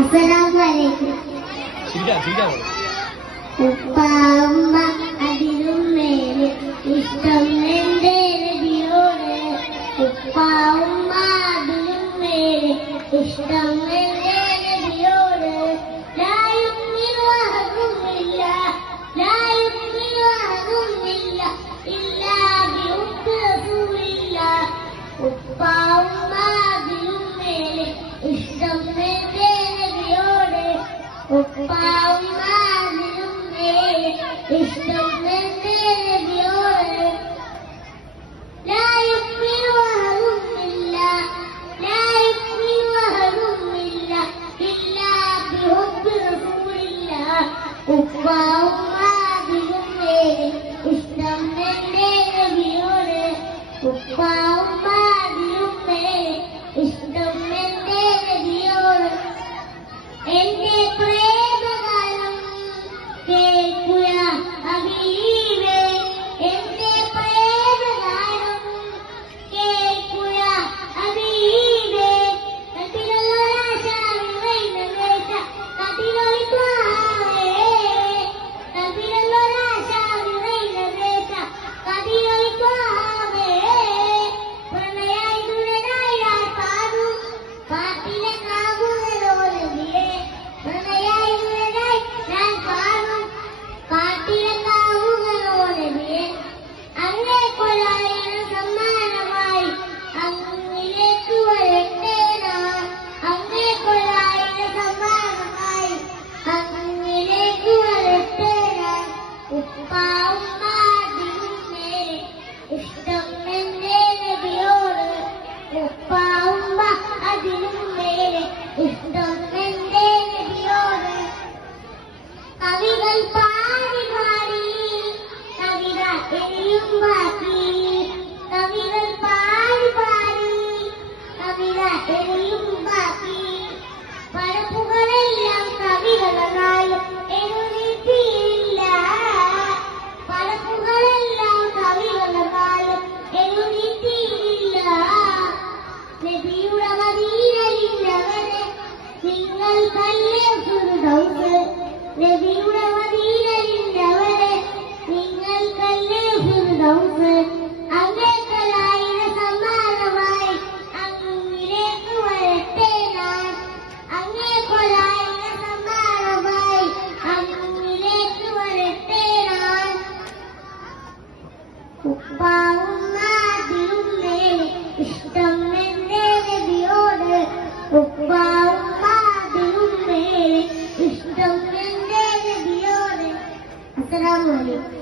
അസ്സലാമു ഉപ്പ ഉമ്മ അതിലും മേലെ ഇഷ്ടം എന്റെ നബിയോട്. ഉപ്പ ഉമ്മ അതിലും മേലെ ഇഷ്ടം എന്റെ നബിയോട്. ഉപ്പ ഉമ്മ അതിലും മേലെ ഇഷ്ടം എന്റെ നബിയോട്. ഉപ്പ ഉമ്മ അതിലും മേലെ ഇഷ്ടം എന്റെ നബിയോട്. ലാ യുക്മിനു അഹദുമില്ല ഇല്ലാ ബിഹുബ്ബി റസൂലില്ലാ. ഉപ്പ ഉമ്മ അതിലും മേലെ ഇഷ്ടം എന്റെ നബിയോട്. ഉപ്പ ഉമ്മ അതിലും മേലെ ഇഷ്ടം എന്റെ നബിയോട്. എന്റെ പ്രേമഗാനം കേൾക്കുക ഹബീബേ. എന്റെ പ്രേമഗാനം കേൾക്കുക ഹബീബേ. കവികൾ പാടി പാടി കവിത എഴുതും ബാക്കി. കവികൾ പാടി പാടി കവിത എഴുതും ബാക്കി. പടപ്പുകളെല്ലാം കവികളാലും എഴുതിയിട്ടില്ല. പടപ്പുകളെല്ലാം കവികളാലും എഴുതിയിട്ടില്ല. നബിയുടെ മദീനയില്ലവരെ നിങ്ങൾക്കല്ലേ ഫിർദൗസ്. നബിയുടെ മദീനയില്ലവരെ നിങ്ങൾക്കല്ലേ ഫിർദൗസ്. അങ്ങേക്കലായിരം സമ്മാനമായി അങ്ങിലേക്ക് വരട്ടെ ഞാൻ. അങ്ങേക്കൊലായിരം സമ്മാനമായി അങ്ങിലേക്ക് വരട്ടെ ഞാൻ. ഉപ്പ ഉമ്മ അതിലും മേലെ ഇഷ്ടം എന്റെ നബിയോട്. ഉപ്പ ഉമ്മ അതിലും മേലെ ഇഷ്ടം എന്റെ നബിയോട്. അസ്സലാമു അലൈക്കും.